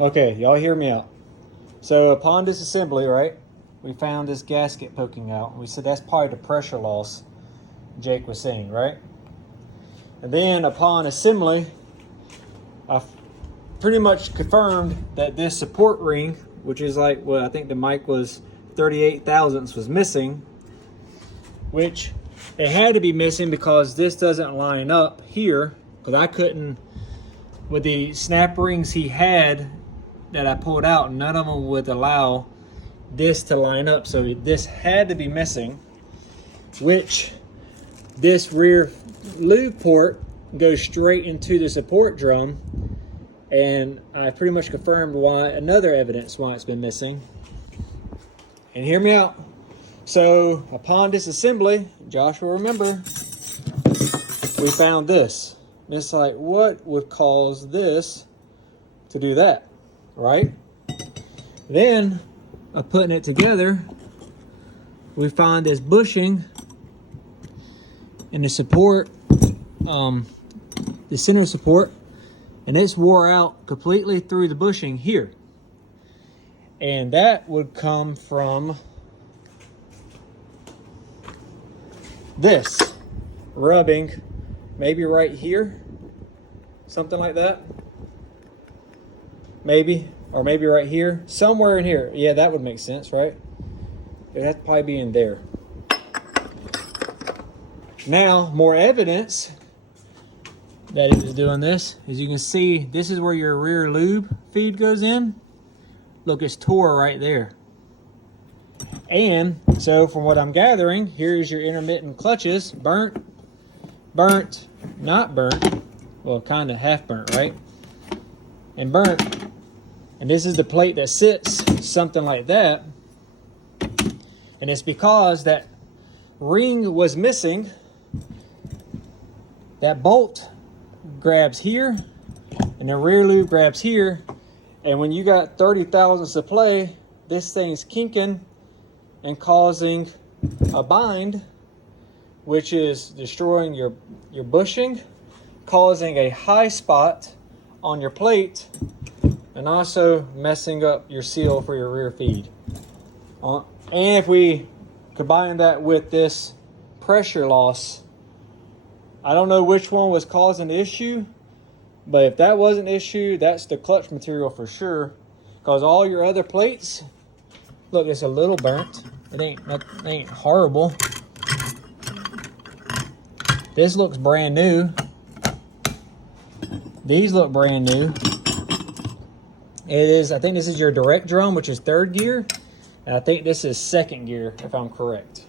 Okay, y'all hear me out. So upon disassembly, right, we found this gasket poking out. We said that's probably the pressure loss Jake was saying, right? And then upon assembly, I pretty much confirmed that this support ring, which is like what I think the mic was 38 thousandths, was missing, which it had to be missing because this doesn't line up here, because I couldn't, with the snap rings he had that I pulled out, none of them would allow this to line up. So this had to be missing, which this rear lube port goes straight into the support drum. And I pretty much confirmed another evidence why it's been missing. And hear me out. So upon disassembly, Josh will remember, we found this. And it's like, what would cause this to do that, right? Then, putting it together, we find this bushing in the support, the center support, and it's wore out completely through the bushing here. And that would come from this rubbing, maybe right here, something like that. Maybe, or maybe right here, somewhere in here. Yeah, that would make sense, right? It'd have to probably be in there. Now, more evidence that it is doing this. As you can see, this is where your rear lube feed goes in. Look, it's tore right there. And so from what I'm gathering, here's your intermittent clutches, burnt, not burnt, well, kind of half burnt, right? And burnt. And this is the plate that sits something like that. And it's because that ring was missing. That bolt grabs here, and the rear lube grabs here. And when you got 30 thousandths of play, this thing's kinking and causing a bind, which is destroying your bushing, causing a high spot on your plate, and also messing up your seal for your rear feed. And if we combine that with this pressure loss, I don't know which one was causing the issue, but if that was an issue, that's the clutch material for sure. Because all your other plates, look, it's a little burnt. It ain't horrible. This looks brand new. These look brand new. It is, I think this is your direct drum, which is third gear. And I think this is second gear, if I'm correct.